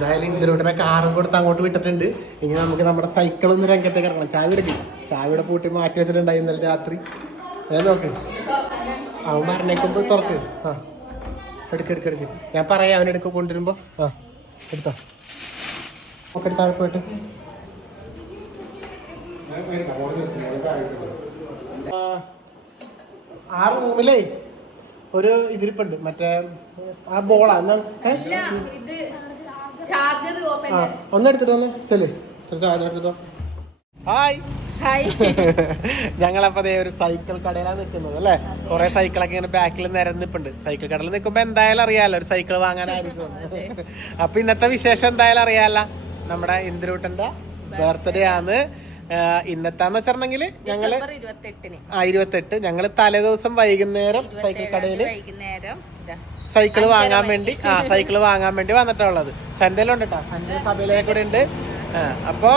എന്തായാലും ഇന്ത്യയിലൂടെ കാറും കൊടുത്ത് അങ്ങോട്ട് വിട്ടിട്ടുണ്ട്. ഇനി നമുക്ക് നമ്മുടെ സൈക്കിളൊന്ന് രംഗത്തേക്ക് ഇറങ്ങണം. ചാവി എടുക്കും. ചാവിയുടെ പൂട്ടി മാറ്റി വെച്ചിട്ടുണ്ടായി ഇന്നലെ രാത്രി. നോക്ക്, അവൻ പറഞ്ഞേക്കുമ്പോ തുറക്ക്. ആ എടുക്ക്. ഞാൻ പറയാം അവനെടുക്ക കൊണ്ടുവരുമ്പോ. ആ എടുത്തോ, ഒക്കെ താഴെ പോയിട്ട്. ആ റൂമിലേ ഒരു ഇതിരിപ്പുണ്ട്, മറ്റേ ആ ബോളാ. ഒന്നെടുത്തിട്ടോ, ചെല് ചാർജർ എടുത്തിട്ടോ. ഹായ്. ഞങ്ങളപ്പോ ഒരു സൈക്കിൾ കടയിലാണ് നിൽക്കുന്നത് അല്ലെ. കുറെ സൈക്കിളൊക്കെ ഇങ്ങനെ ബാക്കിൽ നിരന്നിപ്പുണ്ട്. സൈക്കിൾ കടയിൽ നിൽക്കുമ്പോ എന്തായാലും അറിയാലോ ഒരു സൈക്കിൾ വാങ്ങാനായിരിക്കും. അപ്പൊ ഇന്നത്തെ വിശേഷം എന്തായാലും അറിയാലോ, നമ്മുടെ ഇന്ദുരൂട്ടന്റെ ബർത്ത്ഡേ ആണ് ഇന്നത്താന്ന് വെച്ചിട്ടുണ്ടെങ്കിൽ ഞങ്ങള് 28 ഞങ്ങള് തലേ ദിവസം വൈകുന്നേരം സൈക്കിൾ കടയില് സൈക്കിള് വാങ്ങാൻ വേണ്ടി വന്നിട്ടുള്ളത്. സന്ധ്യയിലുണ്ട് കേട്ടോ, സന്ധ്യ സഭയിലേക്ക് കൂടെ ഉണ്ട്. അപ്പൊ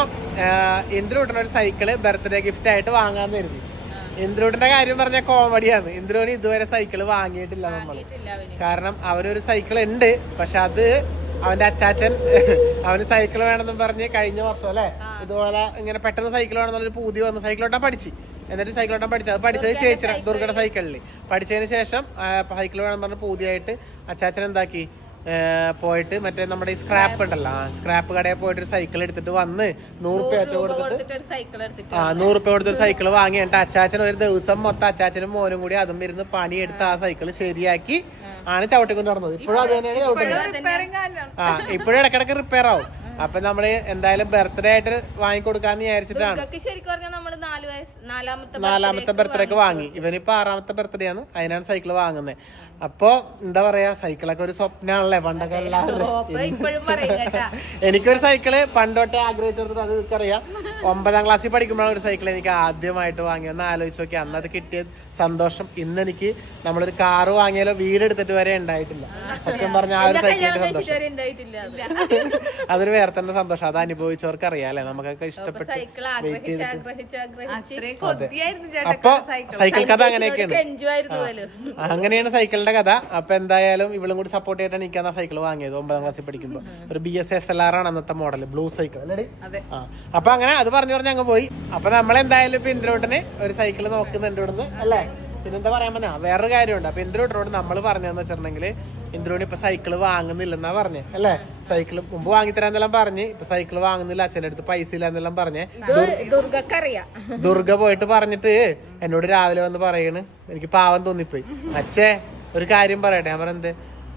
ഇന്ദ്രൂട്ടന് ഒരു സൈക്കിള് ബർത്ത്ഡേ ഗിഫ്റ്റ് ആയിട്ട് വാങ്ങാന്ന് കരുതി. ഇന്ദ്രൂട്ടന്റെ കാര്യം പറഞ്ഞ കോമഡിയാണ്. ഇന്ദ്രൂന് ഇതുവരെ സൈക്കിള് വാങ്ങിയിട്ടില്ല നമ്മള്. കാരണം അവനൊരു സൈക്കിൾ ഉണ്ട്, പക്ഷെ അത് അവന്റെ അച്ചാച്ചൻ അവന് സൈക്കിൾ വേണമെന്നും പറഞ്ഞ് കഴിഞ്ഞ വർഷം അല്ലെ ഇതുപോലെ ഇങ്ങനെ പെട്ടെന്ന് സൈക്കിൾ വേണമെന്നൊരു പൂതി വന്ന് സൈക്കിളോട്ടാൻ പഠിച്ചു. എന്നിട്ട് സൈക്കിളോട്ടാൻ പഠിച്ചത് ചേച്ചിയുടെ ദുർഗയുടെ സൈക്കിളിൽ പഠിച്ചതിന് ശേഷം സൈക്കിൾ വേണമെന്ന് പറഞ്ഞ പൂതിയായിട്ട് അച്ചാച്ചൻ എന്താക്കി, പോയിട്ട് മറ്റേ നമ്മുടെ ഈ സ്ക്രാപ്പ് ഉണ്ടല്ലോ, സ്ക്രാപ്പ് കടയിൽ പോയിട്ട് ഒരു സൈക്കിൾ എടുത്തിട്ട് വന്ന് 100 രൂപ കൊടുത്തിട്ട് 100 രൂപ കൊടുത്തൊരു സൈക്കിൾ വാങ്ങി. എന്നിട്ട് അച്ചാച്ചൻ ഒരു ദിവസം മൊത്തം അച്ചാച്ചനും മോനും കൂടി അതും ഇരുന്ന് പണിയെടുത്ത് ആ സൈക്കിൾ ശരിയാക്കി ആണ് ചവിട്ടിക്കൊണ്ട് നടന്നത്. ഇപ്പോഴും അത് തന്നെയാണ് ചവിട്ടുന്നത്. ഇപ്പോഴും ഇടക്കിടക്ക് റിപ്പയർ ആവും. അപ്പൊ നമ്മള് എന്തായാലും ബർത്ത്ഡേ ആയിട്ട് വാങ്ങിക്കൊടുക്കാന്ന് വിചാരിച്ചിട്ടാണ്. 4ാമത്തെ ബർത്ത്ഡേക്ക് വാങ്ങി. ഇവനിപ്പോ 6ാമത്തെ ബർത്ത്ഡേ ആണ്, അതിനാണ് സൈക്കിൾ വാങ്ങുന്നത്. അപ്പൊ എന്താ പറയാ, സൈക്കിളൊക്കെ ഒരു സ്വപ്നാണല്ലേ പണ്ടൊക്കെ എല്ലാവരും. എനിക്കൊരു സൈക്കിള് പണ്ടോട്ടെ ആഗ്രഹിച്ചെടുത്തത് അത് എനിക്കറിയാം. 9ാം ക്ലാസ്സിൽ പഠിക്കുമ്പോഴാണ് ഒരു സൈക്കിൾ എനിക്ക് ആദ്യമായിട്ട് വാങ്ങി. ഒന്ന് ആലോചിച്ച് നോക്കി, അന്ന് അത് കിട്ടിയ സന്തോഷം ഇന്നെനിക്ക് നമ്മളൊരു കാറ് വാങ്ങിയാലോ വീടെടുത്തിട്ട് വരെ ഉണ്ടായിട്ടില്ല. സത്യം പറഞ്ഞ ആ ഒരു സൈക്കിളിന്റെ സന്തോഷം അതൊരു വേറെ തന്നെ സന്തോഷം. അത് അനുഭവിച്ചവർക്ക് അറിയാല്ലേ, നമുക്കൊക്കെ ഇഷ്ടപ്പെട്ട് അപ്പൊ സൈക്കിൾ കഥ അങ്ങനെയൊക്കെയാണ്. അങ്ങനെയാണ് സൈക്കിളിന്റെ കഥ. അപ്പൊ എന്തായാലും ഇവളും കൂടി സപ്പോർട്ട് ചെയ്തിട്ടാണ് എനിക്ക് ആ സൈക്കിൾ വാങ്ങിയത് 9ാം ക്ലാസ്സിൽ പഠിക്കുമ്പോ. ഒരു BS SLR ആണ് അന്നത്തെ മോഡൽ, ബ്ലൂ സൈക്കിൾ അല്ലേ. അപ്പൊ അങ്ങനെ അത് പറഞ്ഞു അങ്ങ് പോയി. അപ്പൊ നമ്മളെന്തായാലും ഇപ്പൊ ഇന്ദ്രൂട്ടന് ഒരു സൈക്കിൾ നോക്കുന്നുണ്ട് ഇവിടുന്ന് അല്ലേ. പിന്നെന്താ പറയാൻ പറഞ്ഞാ വേറൊരു കാര്യമുണ്ട്. അപ്പൊ ഇന്ദ്രൂട്ടനോട് നമ്മൾ പറഞ്ഞതെന്ന് വെച്ചിട്ടുണ്ടെങ്കിൽ ഇന്ദ്രൂന് ഇപ്പൊ സൈക്കിള് വാങ്ങുന്നില്ലെന്നാ പറഞ്ഞേ അല്ലേ. സൈക്കിള് മുമ്പ് വാങ്ങിത്തരാന്നെല്ലാം പറഞ്ഞ് ഇപ്പൊ സൈക്കിള് വാങ്ങുന്നില്ല, അച്ഛൻ്റെ അടുത്ത് പൈസ ഇല്ല എന്നെല്ലാം പറഞ്ഞേ. ദുർഗ പോയിട്ട് പറഞ്ഞിട്ട് എന്നോട് രാവിലെ വന്ന് പറയണ്, എനിക്ക് പാവം തോന്നിപ്പോയി. അച്ഛേ ഒരു കാര്യം പറയട്ടെ. ഞാൻ പറഞ്ഞത്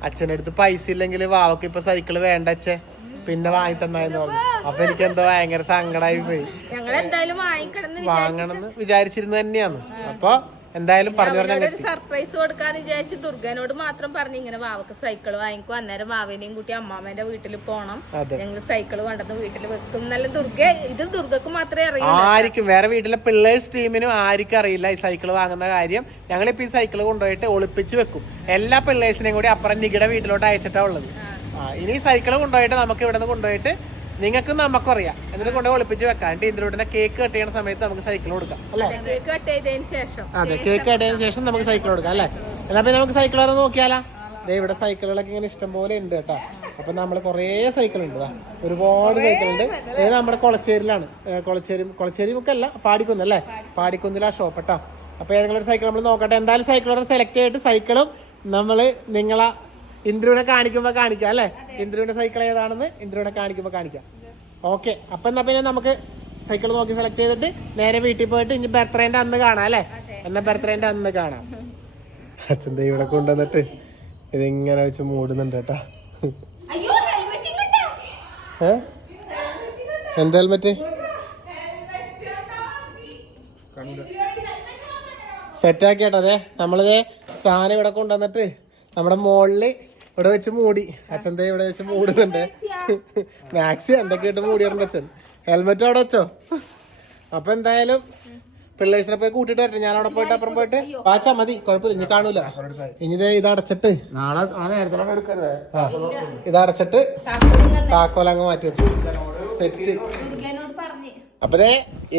അച്ഛൻ്റെ അടുത്ത് പൈസ ഇല്ലെങ്കിൽ വാവക്ക് ഇപ്പൊ സൈക്കിള് വേണ്ട അച്ഛേ, പിന്നെ വാങ്ങി തന്നായെന്ന് പറഞ്ഞു. അപ്പൊ എനിക്ക് എന്തോ ഭയങ്കര സങ്കടമായി പോയി. വാങ്ങണമെന്ന് വിചാരിച്ചിരുന്നത് തന്നെയാണ്. അപ്പൊ എന്തായാലും പറഞ്ഞു സർപ്രൈസ് കൊടുക്കാന്ന് വിചാരിച്ച് ദുർഗനോട് മാത്രം പറഞ്ഞു ഇങ്ങനെ വാവക്ക് സൈക്കിൾ വാങ്ങിക്കും, അന്നേരം വാവേനെയും കൂട്ടി അമ്മാമ്മേന്റെ വീട്ടിൽ പോണം, ഞങ്ങൾ സൈക്കിൾ കൊണ്ടുവന്ന് വീട്ടിൽ വെക്കും എന്നല്ല. ഇത് ദുർഗക്ക് മാത്രമേ അറിയൂ, ആയിരിക്കും വേറെ വീട്ടിലെ പിള്ളേഴ്സ് ടീമിനും ആർക്കും അറിയില്ല ഈ സൈക്കിൾ വാങ്ങുന്ന കാര്യം. ഞങ്ങളിപ്പോ ഈ സൈക്കിൾ കൊണ്ടുപോയിട്ട് ഒളിപ്പിച്ച് വെക്കും. എല്ലാ പിള്ളേഴ്സിനെയും കൂടി അപ്പുറം നികിടെ വീട്ടിലോട്ട് അയച്ചിട്ടാ ഉള്ളത്. ഇനി സൈക്കിൾ കൊണ്ടുപോയിട്ട് നമുക്ക് ഇവിടെ നിന്ന് കൊണ്ടുപോയിട്ട് നിങ്ങൾക്ക് നമുക്കും അറിയാം, എന്നിട്ട് കൊണ്ട് ഒളിപ്പിച്ച് വെക്കാം. ഇന്ത്യയുടെ കേക്ക് കട്ട് ചെയ്യുന്ന സമയത്ത് നമുക്ക് സൈക്കിൾ കൊടുക്കാം അല്ലേ. കേക്ക് കട്ട് ചെയ്തതിന് ശേഷം നമുക്ക് സൈക്കിൾ കൊടുക്കാം അല്ലേ. എന്നാ പിന്നെ നമുക്ക് സൈക്കിൾ വരെ നോക്കിയാലോ. ഇവിടെ സൈക്കിളുകളൊക്കെ ഇങ്ങനെ ഇഷ്ടം പോലെ ഉണ്ട് കേട്ടോ. അപ്പൊ നമ്മള് കുറേ സൈക്കിൾ ഉണ്ട്, ഒരുപാട് സൈക്കിൾ ഉണ്ട്. ഇത് നമ്മുടെ കൊളച്ചേരിയിലാണ്. കൊളച്ചേരി മുക്കല്ല, പാടിക്കുന്ന് അല്ലേ. പാടിക്കുന്നില്ല ഷോപ്പ് കേട്ടോ. അപ്പൊ ഏതെങ്കിലും ഒരു സൈക്കിൾ നമ്മൾ നോക്കട്ടെ. എന്തായാലും സൈക്കിൾ ഓർഡർ സെലക്ട് ചെയ്തിട്ട് സൈക്കിളും നമ്മള് നിങ്ങളെ ഇന്ദ്രുവിനെ കാണിക്കുമ്പോ കാണിക്കാം അല്ലെ. ഇന്ദ്രുവിന്റെ സൈക്കിൾ ഏതാണെന്ന് ഇന്ദ്രുവിനെ കാണിക്കുമ്പോ കാണിക്കാം. ഓക്കെ, അപ്പൊ എന്നാ പിന്നെ നമുക്ക് സൈക്കിൾ നോക്കി സെലക്ട് ചെയ്തിട്ട് നേരെ വീട്ടിൽ പോയിട്ട് ഇനി ബർത്ത്ഡേന്റെ അന്ന് കാണാം അല്ലെ. എന്നാ ബർത്ത്ഡേന്റെ അന്ന് കാണാം. അച്ഛൻ ഇവിടെ കൊണ്ടുവന്നിട്ട് ഇതിങ്ങനെ വെച്ച് മൂടുന്നുണ്ട് കേട്ടാ. എന്താ ഹെൽമെറ്റ് സെറ്റാക്കി കേട്ടോ. അതെ നമ്മളിതേ സാധനം ഇവിടെ കൊണ്ടുവന്നിട്ട് നമ്മുടെ മോളില് ഇവിടെ വെച്ച് മൂടി. അച്ഛൻ്റെ ഇവിടെ വെച്ച് മൂടുന്നുണ്ട്. മാക്സി എന്തൊക്കെ ഇട്ട് മൂടിയിട്ടുണ്ട് അച്ഛൻ. ഹെൽമെറ്റ് അവിടെ വെച്ചോ. അപ്പൊ എന്തായാലും പിള്ളേഴ്സിനെ പോയി കൂട്ടിട്ട് വരട്ടെ. ഞാൻ അവിടെ പോയിട്ട് അപ്പുറം പോയിട്ട് വാച്ചാ മതി, കുഴപ്പമില്ല. ഇനി കാണൂല. ഇനി ഇതടച്ചിട്ട് ഇതടച്ചിട്ട് താക്കോലങ്ങ് മാറ്റി വെച്ചു. സെറ്റ്. അപ്പൊ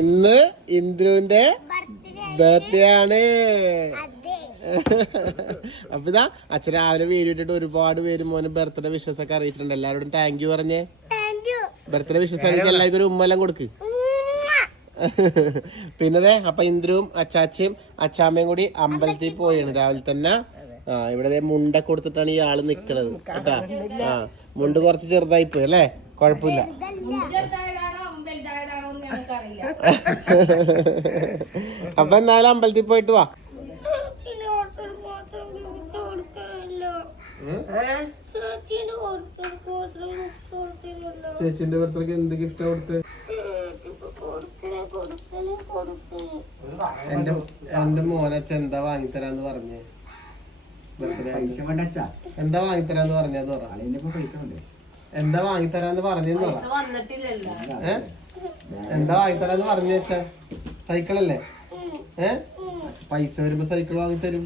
ഇന്ന് ഇന്ദ്രുവിന്റെ ബർത്ത്ഡേ ആണ്. അപ്പൊ ഇതാ അച്ഛൻ രാവിലെ വീഡിയോ ഇട്ടിട്ട് ഒരുപാട് പേര് മോനെ ബർത്ത്ഡേ വിഷസ് ഒക്കെ അറിയിച്ചിട്ടുണ്ട്. എല്ലാവരോടും താങ്ക് യു പറഞ്ഞേ. ബർത്ത്ഡേ വിശ്വസിച്ച് എല്ലാവർക്കും ഒരു ഉമ്മെല്ലാം കൊടുക്ക്. പിന്നെ അപ്പൊ ഇന്ദ്രുവും അച്ചാച്ചയും അച്ചാമ്മയും കൂടി അമ്പലത്തിൽ പോയാണ് രാവിലെ തന്നെ. ഇവിടെ മുണ്ട കൊടുത്തിട്ടാണ് ഈ ആള് നിക്കണത് കേട്ടാ. മുണ്ട് കുറച്ച് ചെറുതായി പോയി അല്ലേ, കൊഴപ്പില്ല. അപ്പൊ എന്നാലും അമ്പലത്തിൽ പോയിട്ട് വാ. ചേച്ചിന്റെ ബർത്ത്ഡേക്ക് എന്ത് ഗിഫ്റ്റ് കൊടുത്ത്? എന്റെ മോനച്ച എന്താ വാങ്ങിത്തരാന്ന് പറഞ്ഞേ? എന്താ വാങ്ങിത്തരാന്ന് പറഞ്ഞത് പറ. എന്താ വാങ്ങിത്തരാന്ന് പറഞ്ഞെന്ന് പറ. എന്താ വാങ്ങിത്തരാന്ന് പറഞ്ഞു വെച്ചാ? സൈക്കിളല്ലേ? പൈസ വരുമ്പോ സൈക്കിൾ വാങ്ങിത്തരും.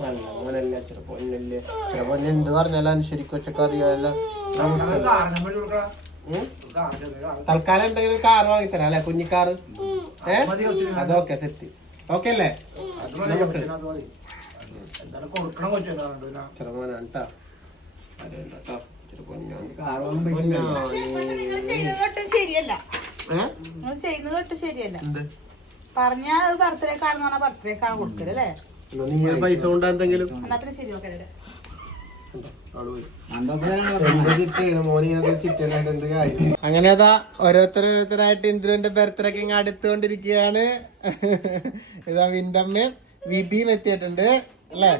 അങ്ങനല്ലേ ചില പൊന്നല്ലേ, ചില പൊന്നെ എന്ത് പറഞ്ഞാലും അനുസരിക്കും. വെച്ചൊക്കെ അറിയാമല്ലോ. തൽക്കാലം എന്തെങ്കിലും കാർ വാങ്ങിത്തരാം അല്ലെ, കുഞ്ഞിക്കാറ്. അതൊക്കെ സെറ്റ്. ഓക്കെ അല്ലേ? ശരിയല്ല പറഞ്ഞ ബർത്ത്ഡേ കാർഡ് ബർത്ത്ഡേ കാർഡ് കൊടുക്കല്ലേ. നീ പൈസ കൊണ്ട് എന്തെങ്കിലും അങ്ങനെ അതാ ഓരോരുത്തരായിട്ട് ഇന്ദ്രുവിന്റെ ബർത്ത്ഡേക്ക് ഇങ്ങ് അടുത്തുകൊണ്ടിരിക്കുകയാണ്. ഇതാ വിന്റമ്മയും വിബിയും എത്തിയിട്ടുണ്ട് അല്ലേ?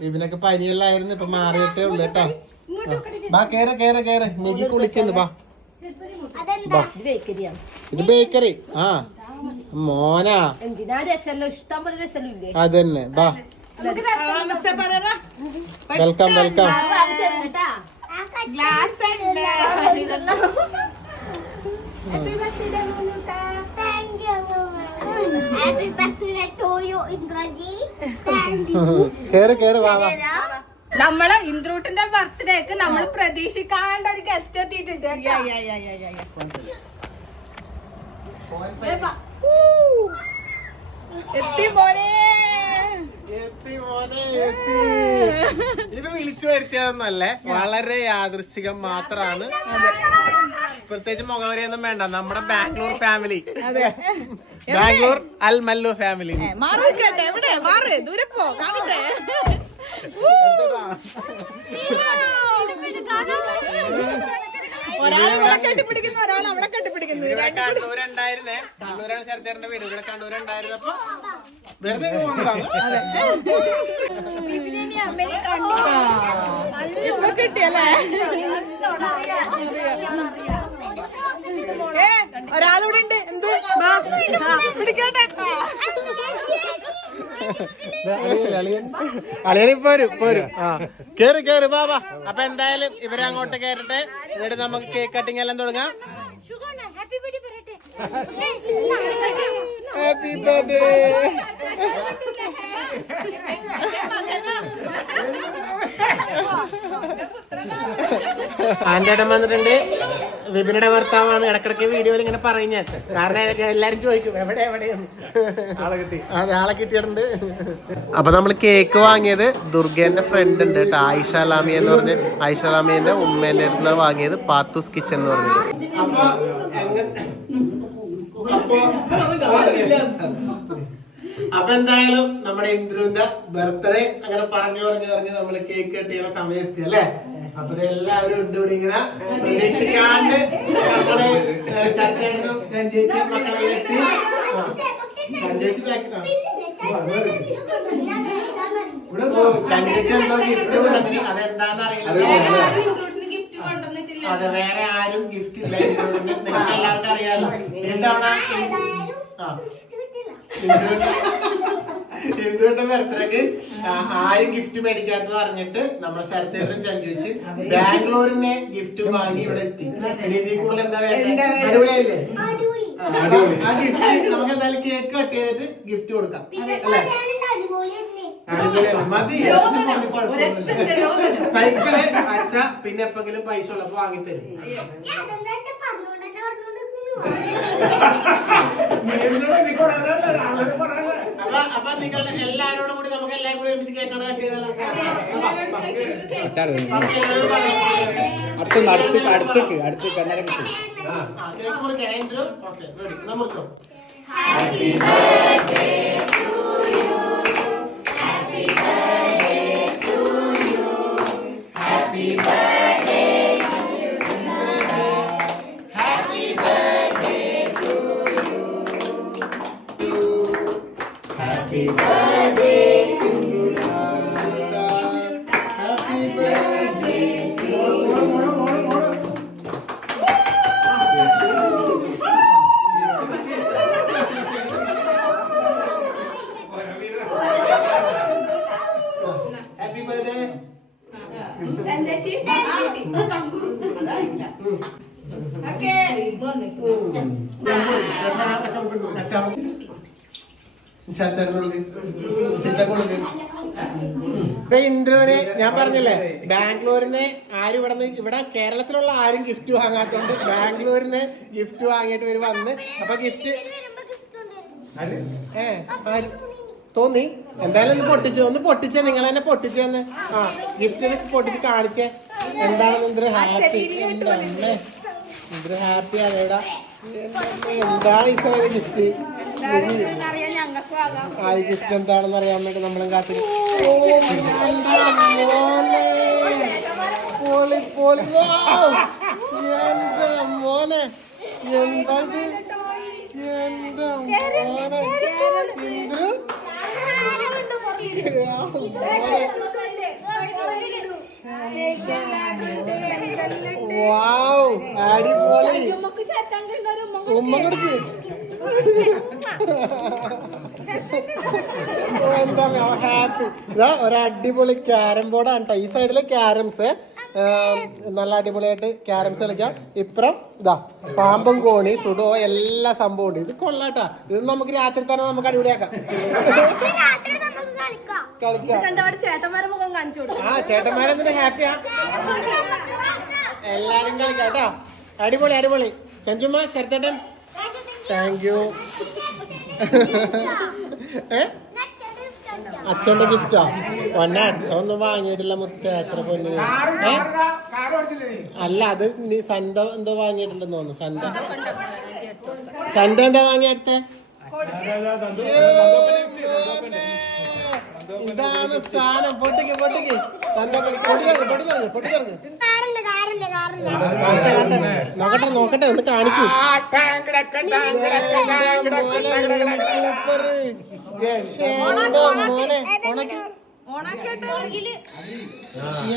വിപിനൊക്കെ പനിയെല്ലായിരുന്നു, ഇപ്പൊ മാറിയിട്ടേ ഉള്ളു കേട്ടോ. ബാ കേറ് കേറ് കേറ്, നെജി കുളിക്കുന്നു. ബാ ഇത് ബേക്കറി. ആ മോനാ, അതന്നെ. ബാ വെൽക്കം വെൽക്കം. കേറ് കേറ്. വാ വാ. നമ്മള് ഇന്ദ്രൂട്ടിന്റെ ബർത്ത്ഡേക്ക് നമ്മൾ പ്രതീക്ഷിക്കാണ്ട ഒരു ഗസ്റ്റ് എത്തിയിട്ടുണ്ട്. എത്തി മോനെ, എത്തി മോനെ എത്തി. ഇത് വിളിച്ചു വരുത്തിയതൊന്നല്ലേ, വളരെ യാദൃശ്ചികം മാത്രമാണ്. പ്രത്യേകിച്ച് മുഖവരിയൊന്നും വേണ്ട. നമ്മുടെ ബാംഗ്ലൂർ ഫാമിലി, ബാംഗ്ലൂർ അൽമല്ലു ഫാമിലി. എവിടെ മാറ്, ദൂരെ പോ, കാണട്ടെ. ഒരാളവിടെ കെട്ടിപ്പിടിക്കുന്നു, ഒരാൾ അവിടെ കെട്ടിപ്പിടിക്കുന്നു. കണ്ണൂരുണ്ടായിരുന്നേ, കണ്ണൂരാണ് ശരത്തേട്ടന്റെ വീട്. ഇവിടെ കണ്ണൂരുണ്ടായിരുന്നപ്പോ വെറുതെ പോകുന്നതാണ്. ഇപ്പൊ കിട്ടിയല്ലേ? ഒരാളിവിടെ ഉണ്ട്. എന്ത് പിടിക്കട്ടെ. അളിയനിപ്പോ വരും. ആ കേറി കേറി ബാബാ. അപ്പൊ എന്തായാലും ഇവരെ അങ്ങോട്ട് കേറട്ടെ, എന്നിട്ട് നമുക്ക് കേക്ക് കട്ടിങ് എല്ലാം തുടങ്ങാം. Happy birthday. ആന്റേട്ടൻ വന്നിട്ടുണ്ട്. വിപിനുടെ ഭർത്താവാണ്. ഇടക്കിടക്ക് വീഡിയോയിൽ ഇങ്ങനെ പറയുന്നത്, കാരണം എല്ലാരും ചോദിക്കും എവിടെ എവിടെയെന്ന്. അതെ, ആളെ കിട്ടിയിട്ടുണ്ട്. അപ്പൊ നമ്മൾ കേക്ക് വാങ്ങിയത് ദുർഗേന്റെ ഫ്രണ്ട് ഉണ്ട് കേട്ടോ, ആയിഷ ലാമി എന്ന് പറഞ്ഞ്. ആയിഷ ലാമിന്റെ ഉമ്മേന്റെ അടുത്ത് വാങ്ങിയത് പാത്തൂസ് കിച്ചൻ എന്ന് പറഞ്ഞത്. അപ്പൊ എന്തായാലും നമ്മുടെ ഇന്ദ്രുവിന്റെ ബർത്ത്ഡേ അങ്ങനെ പറഞ്ഞു നമ്മള് കേക്ക് കട്ടിയുള്ള സമയത്ത് അല്ലേ. അപ്പൊ എല്ലാവരും ഉണ്ട് ഇവിടെ ഇങ്ങനെ പ്രതീക്ഷിക്കാണ്ട്. നമ്മള് ചട്ടേനും സഞ്ജയിച്ച് മക്കളെ എത്തി. സഞ്ജയിച്ച് സഞ്ജയിച്ച് എന്തോ ഗിഫ്റ്റ് കൊണ്ടതിന്, അതെന്താന്ന് അറിയില്ല. അതെ, വേറെ ആരും ഗിഫ്റ്റ് ഇല്ല. നിങ്ങൾക്ക് എല്ലാവർക്കും അറിയാലോ. എന്താണ് ഇന്ദുവിന്റെ ബർത്ത്ഡേക്ക് ആരും ഗിഫ്റ്റ് മേടിക്കാത്തത് അറിഞ്ഞിട്ട് നമ്മുടെ ശരത്തേട്ടൻ ചഞ്ചിച്ച് ബാംഗ്ലൂരിന്ന് ഗിഫ്റ്റ് വാങ്ങി ഇവിടെ എത്തി. ഇനി ഇതിൽ കൂടുതൽ എന്താ വേണ്ടത്? അടിപൊളിയായില്ലേ? ആ ഗിഫ്റ്റ് നമുക്ക് എന്തായാലും കേക്ക് കട്ട് ചെയ്തിട്ട് ഗിഫ്റ്റ് കൊടുക്കാം അല്ലേ? അടിപൊളിയല്ലേ? മതി. സൈക്കിള് അച്ഛ പിന്നെ എപ്പെങ്കിലും പൈസ ഉള്ളപ്പോ വാങ്ങിത്തരും. അപ്പൊ നിങ്ങൾ എല്ലാരോടും കൂടി നമുക്ക് എല്ലാം കൂടി ഒരുമിച്ച് കേൾക്കണം. Happy birthday to you. Happy birthday to you. Happy birthday to you. Happy birthday to you. Happy birthday to you. Happy birthday to you. Happy birthday. സന്ദേശി തങ്കു അതായില്ല. ഓക്കേ ഇന്ദ്രന് ഞാൻ പറഞ്ഞില്ലേ, ബാംഗ്ലൂരിന്ന് ആരും ഇവിടെ കേരളത്തിലുള്ള ആരും ഗിഫ്റ്റ് വാങ്ങാത്തോണ്ട് ബാംഗ്ലൂരിന്ന് ഗിഫ്റ്റ് വാങ്ങിയിട്ട് ഇവര് വന്ന് അപ്പൊ ഗിഫ്റ്റ് തോന്നി. എന്തായാലും ഒന്ന് പൊട്ടിച്ചേ, നിങ്ങൾ തന്നെ പൊട്ടിച്ചെന്ന്. ആ ഗിഫ്റ്റ് പൊട്ടിച്ച് കാണിച്ചേ. എന്താണെന്ന് ഇന്ദ്ര ഹാപ്പി. എന്താ അമ്മേ ഇന്ദ്ര ഹാപ്പി ആണേടാ. എന്താണ് ഈശ്വര ഗിഫ്റ്റ്? ആ ഗിഫ്റ്റ് എന്താണെന്ന് അറിയാൻ വേണ്ടി നമ്മളും കാത്തിരി. പൊളി പൊളി. എന്താ മോനെ, എന്താ ഇത്? എന്താ മോനെ ഇന്ദ്രു. വാവ് അടിപൊളി. ഉമ്മ കൊടുക്ക്. എന്താ ഹാപ്പി. ഇതാ ഒരടിപൊളി ക്യാരം ബോർഡാണ് കേട്ടോ. ഈ സൈഡില് ക്യാരംസ് നല്ല അടിപൊളിയായിട്ട് ക്യാരംസ് കളിക്കാം. ഇപ്പുറം ഇതാ പാമ്പും കോണി സുഡോ എല്ലാ സംഭവം ഉണ്ട്. ഇത് കൊള്ളാട്ടാ. ഇത് നമുക്ക് രാത്രി തന്നെ നമുക്ക് അടിപൊളിയാക്കാം. കളിക്കാം. ആ ചേട്ടന്മാരെന്തിനാ ഹാപ്പിയാ? എല്ലാരും കളിക്കാം കേട്ടോ. അടിപൊളി അടിപൊളി. ചഞ്ചുമ്മ ശരത്തേട്ടൻ താങ്ക് യു. അച്ഛന്റെ ഗിഫ്റ്റാ? ഒന്നെ അച്ഛൻ ഒന്നും വാങ്ങിയിട്ടില്ല മുത്തേ. അച്ഛനെ പൊന്നു അല്ല, അത് നീ സന്ത എന്തോ വാങ്ങിയിട്ടുണ്ടെന്ന് തോന്നുന്നു. സന്ത എന്താ വാങ്ങിയെടുത്തെ? ഇതാണ് സാധനം. പൊട്ടിക്ക് പൊട്ടിക്ക്. പൊട്ടിച്ചെറുക്ക്. നോക്കട്ടെ ഒന്ന് കാണിക്കൂ.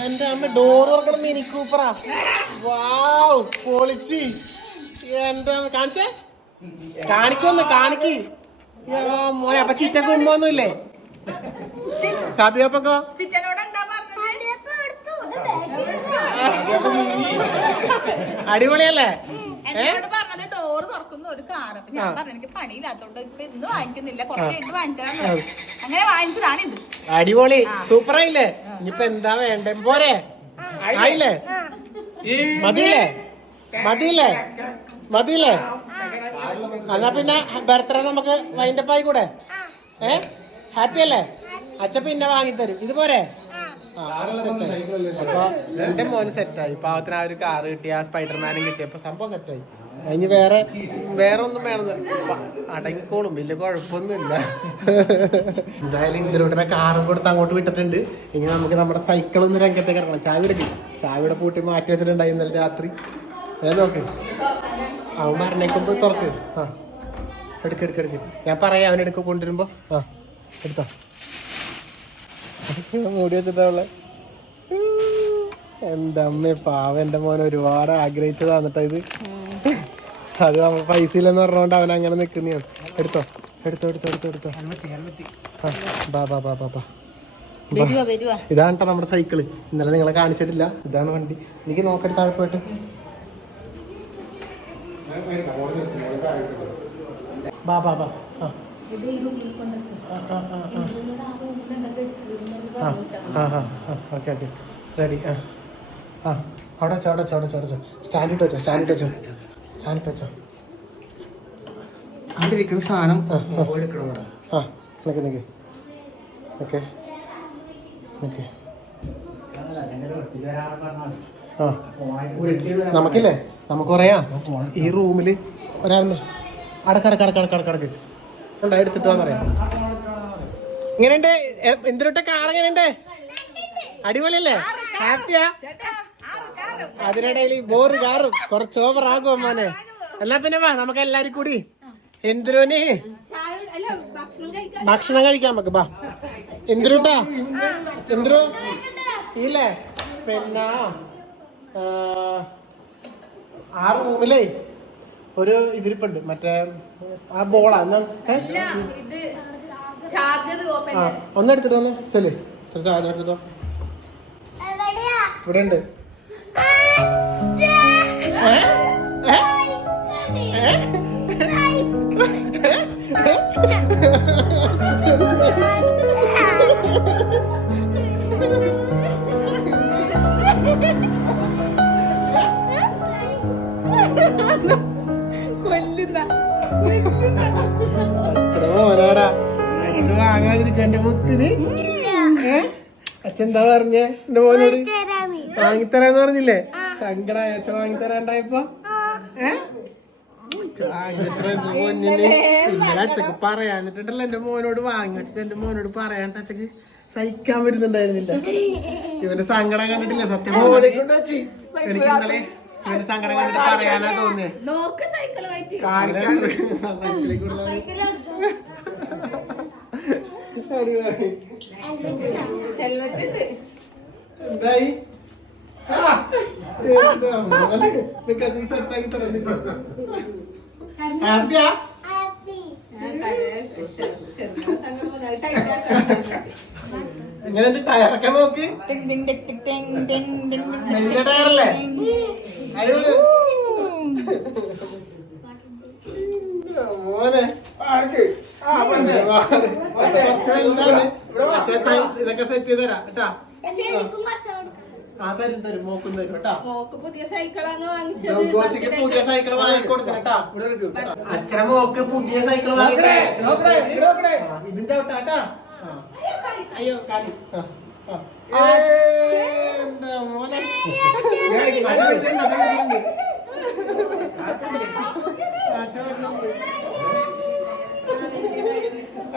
എന്റെ അമ്മ ഡോർ തുറക്കണം. മിനി കൂപ്പറാ. വാവ് പൊളിച്ച്. എന്റെ അമ്മ കാണിച്ചേ. കാണിക്കൊന്ന് കാണിക്ക് മോനെ. അപ്പൊ ചിറ്റക്ക് ഉമ്മൊന്നുമില്ലേ? സാബിയപ്പോ അടിപൊളിയല്ലേ? പറഞ്ഞത് ഡോറ് തുറക്കുന്ന ഒരു കാർ. ഞാൻ പറഞ്ഞു എനിക്ക് പണിയില്ലാത്തോണ്ട് ഇപ്പൊ ഇന്ന് വാങ്ങിക്കുന്നില്ല, കുറച്ച് വാങ്ങിച്ചാൽ അങ്ങനെ വാങ്ങിച്ചതാണ് ഇത്. അടിപൊളി സൂപ്പറായില്ലേ? ഇനിയിപ്പൊ എന്താ വേണ്ടേ? പോരെ ആയില്ലേ? മതിയില്ലേ? എന്നാ പിന്നെ ബർത്ത്ഡേ നമുക്ക് വൈൻഡപ്പ് ആയിക്കൂടെ? ഹാപ്പി അല്ലേ? അച്ഛ പിന്നെ വാങ്ങിത്തരും. ഇതുപോരെ? അപ്പൊ എന്റെ മോന് സെറ്റായി. പാവത്തിന് ആ ഒരു കാറ് കിട്ടി, ആ സ്പൈഡർമാനും കിട്ടി. അപ്പൊ സംഭവം സെറ്റായി. അതിന് വേറെ ഒന്നും വേണമെന്ന് അടങ്ങിക്കോളും. വലിയ കുഴപ്പമൊന്നുമില്ല. എന്തായാലും ഇന്ത്യയിലൂടെ കാറും കൊടുത്ത് അങ്ങോട്ട് വിട്ടിട്ടുണ്ട്. ഇനി നമുക്ക് നമ്മുടെ സൈക്കിളൊന്ന് രംഗത്തേക്ക് ഇറങ്ങണം. ചാവിയുടെ പൂട്ടി മാറ്റി വെച്ചിട്ടുണ്ടായി ഇന്നലെ രാത്രി. നോക്ക് അവൻ മരണേക്കുമ്പോ തുറക്ക്. ആ എടുക്ക്. ഞാൻ പറയാം അവനെടുക്ക് കൊണ്ടുവരുമ്പോ. ആ എടുത്തോ. മൂടി വെച്ചിട്ടുള്ള എന്റെ അമ്മ പാവ. എന്റെ മോൻ ഒരുപാട് ആഗ്രഹിച്ചതാണ് കേട്ടോ ഇത്. അത് നമ്മ പൈസ ഇല്ലെന്ന് പറഞ്ഞോണ്ട് അവൻ അങ്ങനെ നിക്കുന്നതാണ്. എടുത്തോ. ഇതാണ് കേട്ടോ നമ്മുടെ സൈക്കിള്. ഇന്നലെ നിങ്ങളെ കാണിച്ചിട്ടില്ല. ഇതാണ് വണ്ടി. എനിക്ക് നോക്കട്ടെ താഴെ പോയിട്ട്. ബാ ഓക്കെ റെഡി. അവിടെ വെച്ചോ. സ്റ്റാൻഡിട്ട് വെച്ചോ. അവിടെ ഇരിക്കുന്ന സാധനം ആ നിക്ക് നിക്ക് ഓക്കെ ഓക്കെ ആ നമുക്കില്ലേ നമുക്ക് പറയാ ഈ റൂമില് ഒരാൾ അടക്കടക്ക് എടുത്തിട്ട് വന്നറിയാം. ഇങ്ങനെയുണ്ട് എന്തിനോട്ടെ കാർ എങ്ങനെയുണ്ട്? അടിപൊളിയല്ലേ? ഹാപ്പിയാ? അതിനിടയിൽ ബോറ് കാറും കുറച്ച് ഓവർ ആകും മോനെ. എന്നാ പിന്നെ വാ നമുക്ക് എല്ലാരും കൂടി എന്തിനോന് ഭക്ഷണം കഴിക്കാം നമുക്ക്. ബാ എന്തിനൂട്ടാ എന്തിനു ഇല്ലേ? പിന്നെ ആ റൂമിലേ ഒരു ഇതിരിപ്പുണ്ട് മറ്റേ ആ ബോളാ ഒന്ന് എടുത്തിട്ട് വന്ന് ശരി ചാർജർ എടുത്തിട്ടോ. ഇവിടെ ഉണ്ട്. മോനാടാ അച്ഛൻ വാങ്ങാതിരിക്കും എന്റെ മുത്തിന്. അച്ഛൻ എന്താ പറഞ്ഞേ എന്റെ മോനോട്? വാങ്ങിത്തരാന്ന് പറഞ്ഞില്ലേ? സങ്കടായ അച്ഛൻ വാങ്ങിത്തരാണ്ടായപ്പോ അച്ഛക്ക് പറയാന്നിട്ടുണ്ടല്ലോ എന്റെ മോനോട് വാങ്ങിട്ട് എന്റെ മോനോട് പറയാണ്ട് അച്ഛക്ക് സഹിക്കാൻ പറ്റുന്നുണ്ടായിരുന്നില്ല. ഇവന്റെ സങ്കടം കണ്ടിട്ടില്ല സത്യം. എനിക്ക് ഇന്നലെ ഇവന്റെ സങ്കടം കണ്ടിട്ട് പറയാനാ തോന്നിയേ. എന്തായി സെറ്റാക്കി തരാം. ഹാപ്പിയാ? എങ്ങനെയുണ്ട് ടയറൊക്കെ നോക്കി? വലിയ ടയറല്ലേ? മോനെ കുറച്ച് വലുതാണ്. ഇതൊക്കെ സെറ്റ് ചെയ്ത് തരാം കേട്ടാ. ആ തരും തരും മോക്കും തരും കേട്ടാ. പുതിയ സൈക്കിളാണ് ദോശക്ക് പുതിയ സൈക്കിൾ വാങ്ങിക്കൊടുക്കണം കേട്ടാ. അച്ഛനെ മോക്ക് പുതിയ സൈക്കിൾ വാങ്ങിത്തരാ. ഇതിന്റെ കേട്ടാ. അയ്യോ കാലി എന്താ മോനെ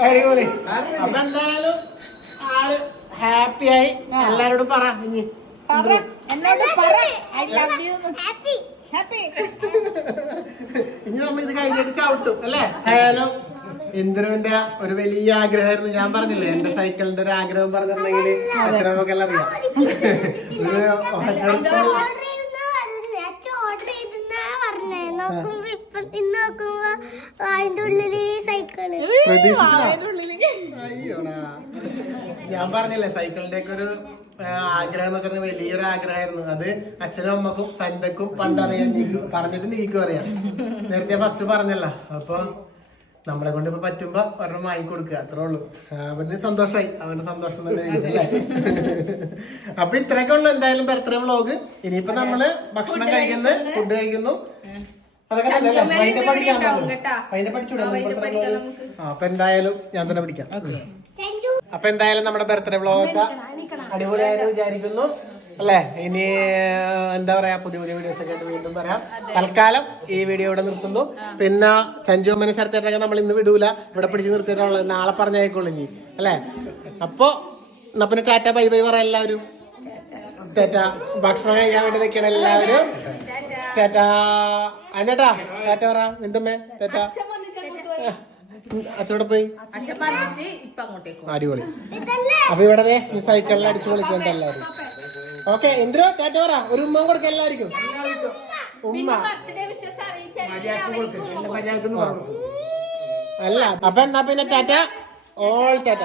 അടിപൊളി. അപ്പൊ എന്തായാലും ആള് ഹാപ്പിയായി. എല്ലാരോടും പറ ഇനി ഇനി നമ്മ ഇത് കഴിഞ്ഞിട്ട് ചവിട്ടും അല്ലേ? ആയാലും ഇന്ദ്രന്റെ ഒരു വലിയ ആഗ്രഹമായിരുന്നു. ഞാൻ പറഞ്ഞില്ലേ എന്റെ സൈക്കിളിന്റെ ഒരു ആഗ്രഹം പറഞ്ഞിട്ടുണ്ടെങ്കിൽ അച്ഛനമ്മക്കെല്ലാം അറിയാം. അയ്യോടാ ഞാൻ പറഞ്ഞില്ലേ സൈക്കിളിന്റെ ഒക്കെ ഒരു ആഗ്രഹം എന്ന് വെച്ചാൽ വലിയൊരു ആഗ്രഹമായിരുന്നു. അത് അച്ഛനും അമ്മക്കും സന്ധ്യക്കും പണ്ടറിയാൻ പറഞ്ഞിട്ട് നീക്കും അറിയാം. നേരത്തെ ഫസ്റ്റ് പറഞ്ഞല്ല. അപ്പൊ നമ്മളെ കൊണ്ട് ഇപ്പൊ പറ്റുമ്പോ ഒരെണ്ണം വാങ്ങിക്കൊടുക്കുക അത്രേ ഉള്ളൂ. അവന് സന്തോഷമായി. അവന്റെ സന്തോഷം തന്നെ അല്ലേ? അപ്പൊ ഇത്രയൊക്കെ ഉള്ളു എന്തായാലും ബർത്ത്ഡേ വ്ളോഗ്. ഇനിയിപ്പോ നമ്മള് ഭക്ഷണം കഴിക്കുന്നു, ഫുഡ് കഴിക്കുന്നു, അതൊക്കെ തന്നെ അല്ലേ? അതിന്റെ പഠിക്കാൻ അതിന്റെ പഠിച്ചൂടാ. അപ്പൊ എന്തായാലും ഞാൻ തന്നെ പിടിക്കാം. അപ്പൊ എന്തായാലും നമ്മുടെ ബർത്ത്ഡേ വ്ളോഗൊക്കെ അടിപൊളിയായിട്ട് വിചാരിക്കുന്നു അല്ലേ? ഇനി എന്താ പറയാ പുതിയ പുതിയ വീഡിയോസ് ഒക്കെ ആയിട്ട് വീണ്ടും പറയാം. തൽക്കാലം ഈ വീഡിയോ ഇവിടെ നിർത്തുന്നു. പിന്നെ ചഞ്ചുമ്മനെ ശരത്തേട്ടൊക്കെ നമ്മൾ ഇന്ന് വിടൂല, ഇവിടെ പിടിച്ച് നിർത്തിയിട്ടുള്ളത്. നാളെ പറഞ്ഞേക്കുള്ളൂ ഇനി അല്ലേ? അപ്പൊ എന്നാ പിന്നെ ടാറ്റ ബൈ ബൈ പറ എല്ലാവരും. ടാറ്റ. ഭക്ഷണം കഴിക്കാൻ വേണ്ടി നിൽക്കണം എല്ലാവരും. ടാറ്റ അന്നേട്ടാ ടാറ്റ പറ. എന്തമ്മേ ടാറ്റ. അച്ഛനോട് പോയി അടിപൊളി. അപ്പൊ ഇവിടെ ഈ സൈക്കിളിൽ അടിച്ചു പൊളിക്കുന്നുണ്ട് എല്ലാവരും. ഓക്കെ ഇന്ദ്രോ ടാറ്റ പറ. ഒരു ഉമ്മ കൊടുക്ക എല്ലാവർക്കും. ഉമ്മ അല്ല. അപ്പൊ എന്നാ പിന്നെ ടാറ്റ ഓൾ ടാറ്റ.